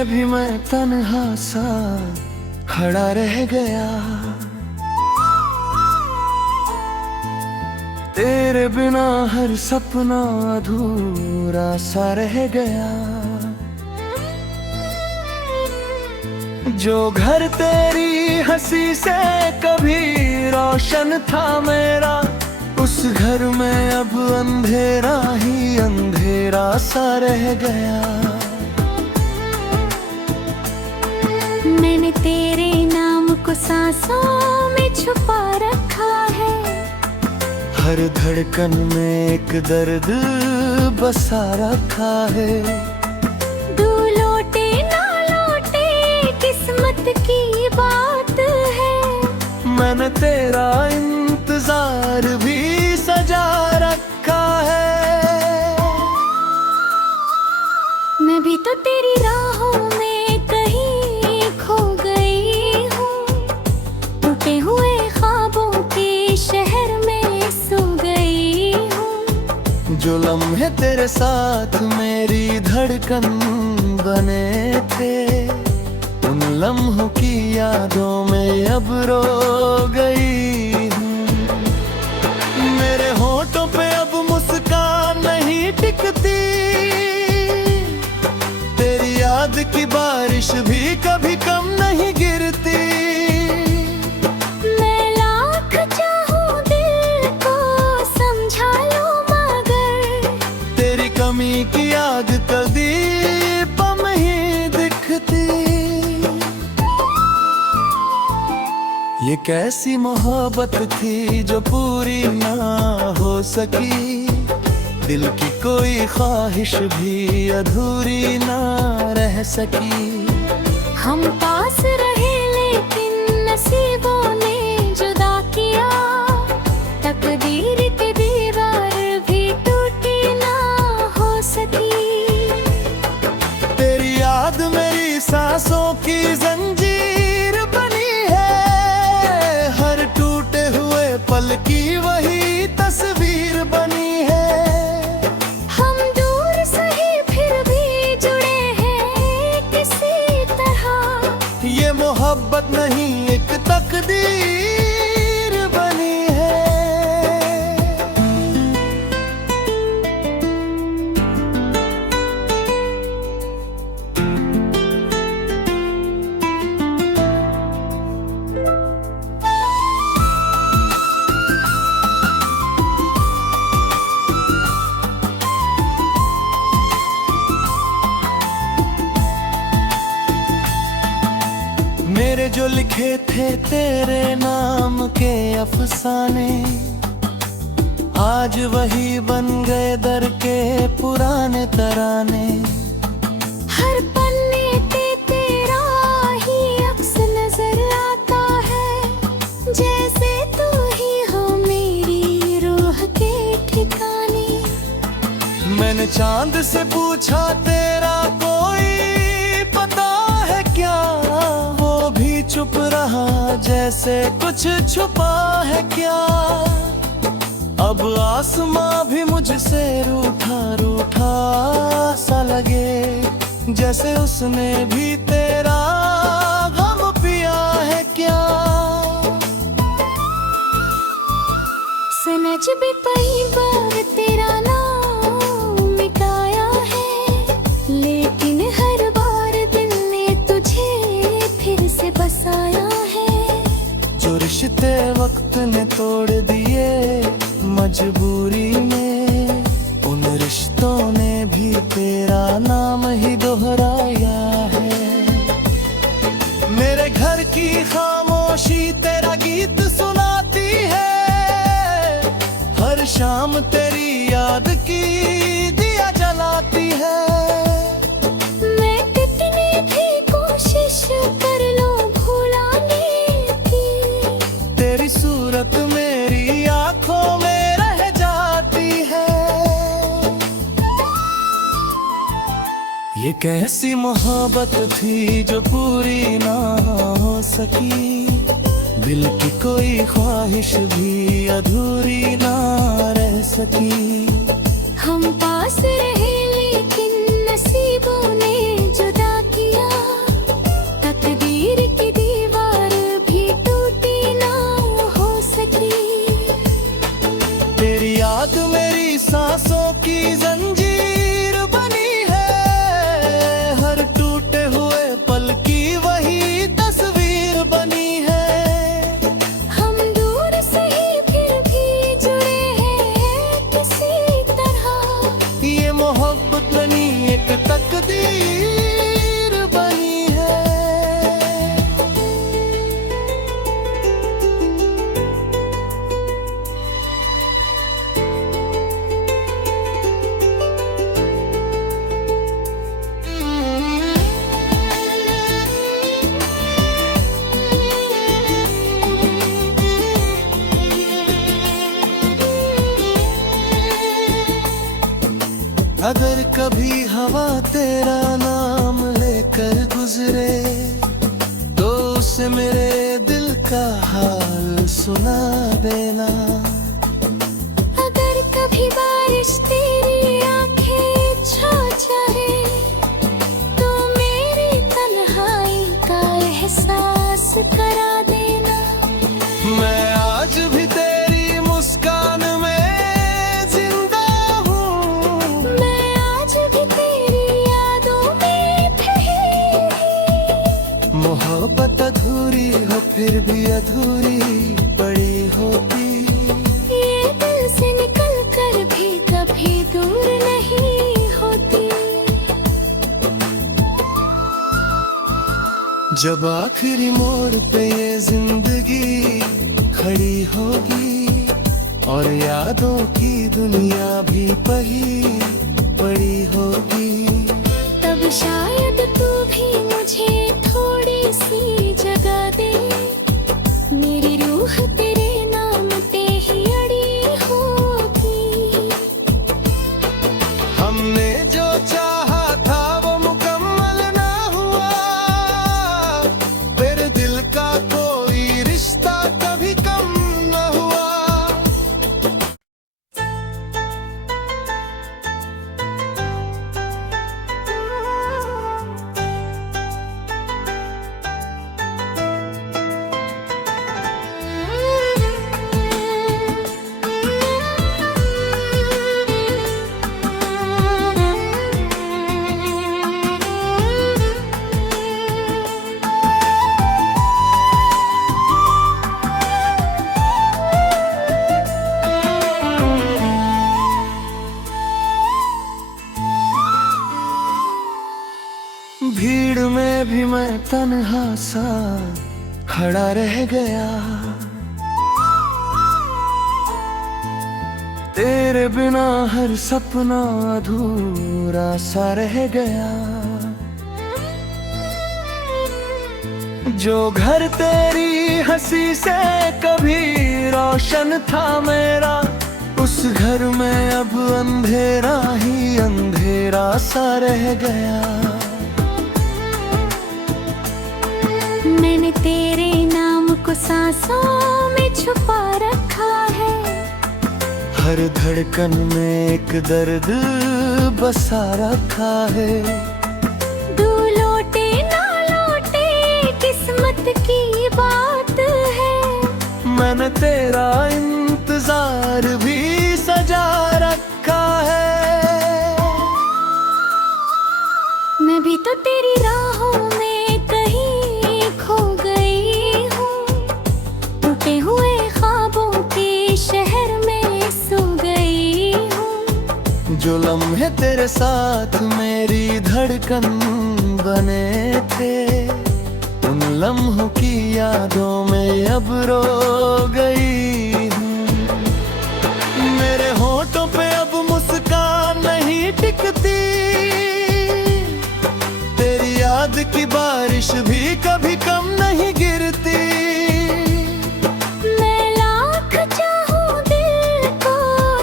में भी मैं तन्हा सा खड़ा रह गया। तेरे बिना हर सपना अधूरा सा रह गया। जो घर तेरी हंसी से कभी रोशन था मेरा, उस घर में अब अंधेरा ही अंधेरा सा रह गया। मैंने तेरे नाम को सांसों में छुपा रखा है। हर धड़कन में एक दर्द बसा रखा है। तू लौटे ना लौटे किस्मत की बात है। मैंने तेरा इंतजार भी सजा रखा है। मैं भी तो तेरी राहों में कहीं खो गई हूँ। टूटे हुए ख्वाबों के शहर में सो गई हूँ। जो लम्हे तेरे साथ मेरी धड़कन बने थे, उन लम्हों की यादों में अब रो गई हूँ। मेरे होठों पे अब मुस्कान नहीं टिकती। तेरी याद की बारिश भी कभी कम नहीं गिरती। मैं लाख चाहूं दिल को समझा लूं मगर तेरी कमी की आग कभी पम ही दिखती। ये कैसी मोहब्बत थी जो पूरी ना हो सकी। दिल की कोई ख्वाहिश भी अधूरी ना रह सकी। हम पास रहे लेकिन नसीबों ने जुदा किया। तकदीर की दीवार भी टूटी ना हो सकी। तेरी याद मेरी सांसों की जंजीर बनी है। हर टूटे हुए पल की वही तस्वीर बनी है। हम दूर सही फिर भी जुड़े हैं किसी तरह। ये मोहब्बत नहीं एक तकदीर बनी है। मेरे जो लिखे थे तेरे नाम के अफसाने, आज वही बन गए दर के पुराने तराने। हर पन्ने पे तेरा ही अक्स नजर आता है। जैसे तू ही हो मेरी रूह के ठिकाने। मैंने चांद से पूछा तेरा कोई पता है क्या, वो भी चुप रहा जैसे कुछ छुपा है क्या। अब आसमां भी मुझसे रूठा रूठा सा लगे, जैसे उसने भी तेरा गम पिया है क्या। सनच भी कई बार तेरा नाम मिटाया है, लेकिन हर बार दिल ने तुझे फिर से बसाया है। जो रिश्ते वक्त ने तोड़ दिए मजबूरी में, उन रिश्तों ने भी तेरा नाम ही दोहराया है। मेरे घर की खामोशी तेरा गीत सुनाती है, हर शाम तेरी याद की दिया जलाती है। मैं कितनी भी कोशिश कर लूं भुलाने की, तेरी सूरत मेरी आंखों में रह जाती है। ये कैसी मोहब्बत थी जो पूरी ना हो सकी, दिल की कोई ख्वाहिश भी अधूरी ना रह सकी। हम पास रहे लेकिन नसीबों ने जुदा किया। याद मेरी सांसों की जंजीर बनी है, हर टूटे हुए पल की वही तस्वीर बनी है। हम दूर से ही फिर भी जुड़े हैं किसी तरह, ये मोहब्बत बनी एक तकदीर बनी है। अगर कभी हवा तेरा नाम लेकर गुजरे तो उसे मेरे दिल का हाल सुना देना। अगर कभी बारिश तेरी आंखें छू जाए तो मेरी तन्हाई का एहसास करा देना। मैं आज भी तेरी मुस्कान में जिंदा हूँ, मैं आज भी तेरी यादों में ठहरी। मोहब्बत अधूरी हो फिर भी अधूरी पड़ी होती, ये दिल से निकल कर भी कभी दूर नहीं होती। जब आखिरी मोड़ पे ये जिंदगी खड़ी होगी और यादों की दुनिया भी पड़ी होगी, तब शायद तू भी मुझे थोड़ी सी जगह दे, मेरी रूह तेरे नाम पे ही अड़ी होगी। हमने जो चाहा था वो मुकम्मल ना हुआ, तेरे दिल का कोई रिश्ता कभी कम न हुआ। भीड़ में भी मैं तन्हा सा खड़ा रह गया, तेरे बिना हर सपना अधूरा सा रह गया। जो घर तेरी हंसी से कभी रोशन था मेरा, उस घर में अब अंधेरा ही अंधेरा सा रह गया। मैंने तेरे नाम को सांसों में छुपा रखा है, हर धड़कन में एक दर्द बसा रखा है। तू लौटे ना लौटे किस्मत की बात है, मैंने तेरा इंतजार भी सजा रखा है। मैं भी तो तेरी राहों में कहीं खो गई हूँ, टूटे हुए ख्वाबों के शहर में सो गई हूँ। जो लम्हे तेरे साथ मेरी धड़कन बने थे, उन लम्हों की यादों में अब रो गई हूँ। मेरे होठों पे अब मुस्कान नहीं टिकती, तेरी याद की बारिश भी कभी कम नहीं गिरती। मैं लाख चाहूं दिल को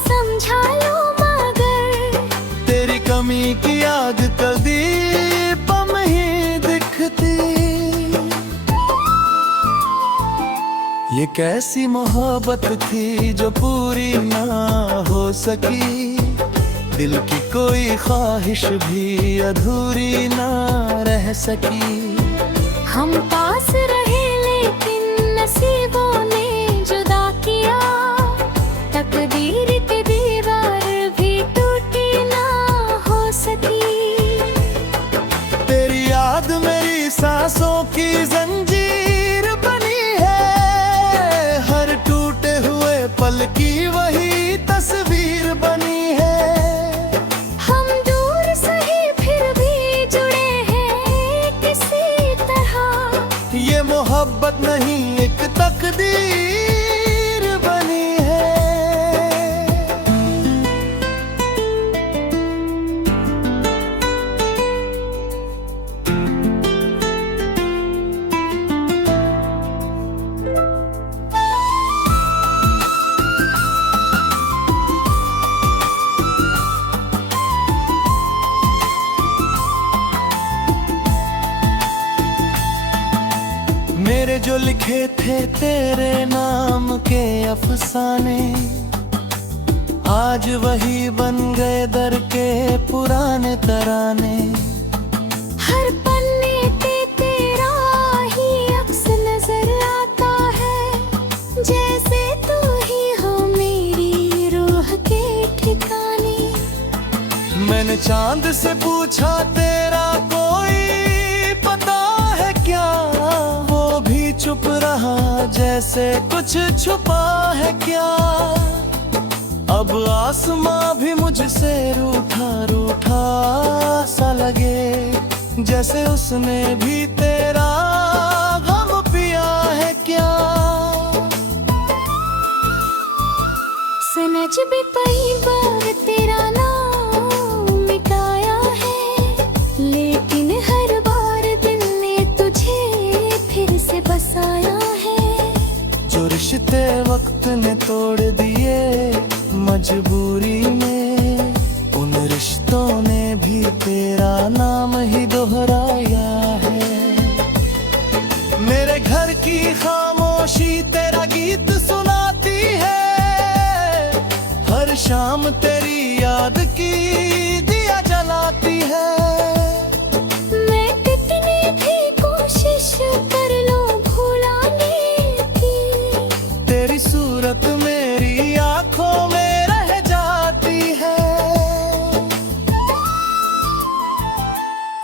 समझा लूं मगर तेरी कमी की आग कभी पम ही दिखती। ये कैसी मोहब्बत थी जो पूरी ना हो सकी, दिल की कोई ख्वाहिश भी अधूरी ना रह सकी। हम पास रहे लेकिन नसीबों ने जुदा किया, तकदीर के दिए पल की वही तस्वीर बनी है। हम दूर सही फिर भी जुड़े हैं किसी तरह। ये मोहब्बत नहीं एक तकदीर बनी है। मेरे जो लिखे थे तेरे नाम के अफसाने, आज वही बन गए दर के पुराने तराने। हर पन्ने पे तेरा ही अक्स नजर आता है, जैसे तू ही हो मेरी रूह के ठिकाने। मैंने चांद से पूछा तेरा कोई पता है क्या, वो भी चुप रहा जैसे कुछ छुपा है क्या। अब आसमां भी मुझसे रूठा रूठा सा लगे, जैसे उसने भी तेरा गम पिया है क्या। सनच भी कई बार तेरा नाम मिटाया है, लेकिन हर बार दिल ने तुझे फिर से बसाया है। जो रिश्ते वक्त ने तोड़ दिए मजबूरी में, उन रिश्तों ने भी तेरा नाम ही दोहराया है। मेरे घर की खामोशी तेरा गीत सुनाती है, हर शाम तेरी याद की दिया जलाती है। मैं कितनी भी कोशिश कर लूं भुलाने की, तेरी सूरत मेरी आंखों में रह जाती है।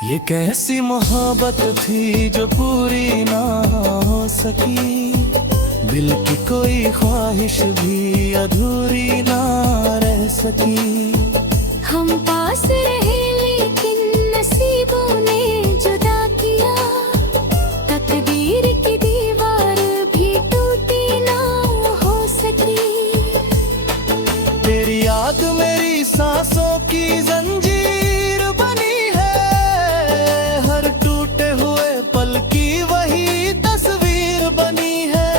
ये कैसी मोहब्बत थी जो पूरी ना हो सकी, दिल की कोई ख्वाहिश भी अधूरी ना रह सकी। हम पास रहे लेकिन नसीबों ने जुदा किया, तकदीर की दीवार भी टूटी ना हो सकी। तेरी याद मेरी सांसों की जंजीर बनी है, हर टूटे हुए पल की वही तस्वीर बनी है।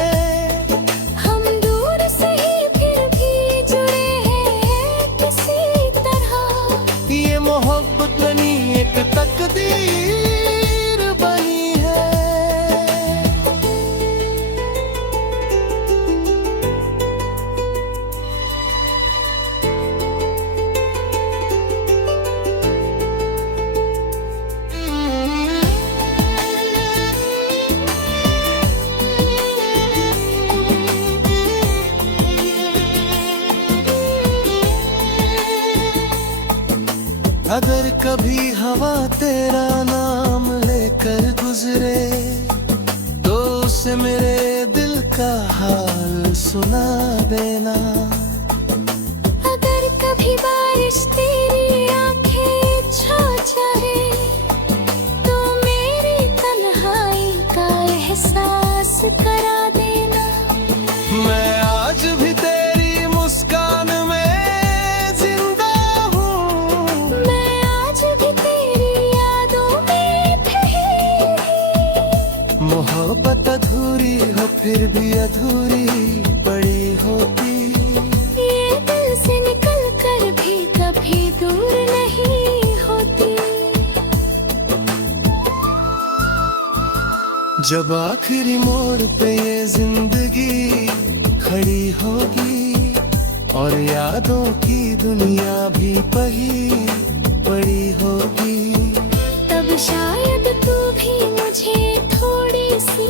हम दूर सही फिर भी जुड़े हैं किसी तरह। ये मोहब्बत बनी एक तकदीर बनी है। अगर कभी हवा तेरा नाम लेकर गुजरे, तो उसे मेरे दिल का हाल सुना देना। अगर कभी बारिश तेरी आंखें छा जाए, तो मेरी तन्हाई का एहसास करा देना। मैं आज भी तेरी मुस्कान में जिंदा हूँ, मैं आज भी तेरी यादों में ठहरी। मोहब्बत अधूरी हो फिर भी अधूरी पड़ी होती। ये दिल से निकल कर भी कभी दूर नहीं होती। जब आखिरी मोड़ पे ये जिंदगी खड़ी होगी, और यादों की दुनिया भी पड़ी होगी, तब शायद तू भी मुझे थोड़ी सी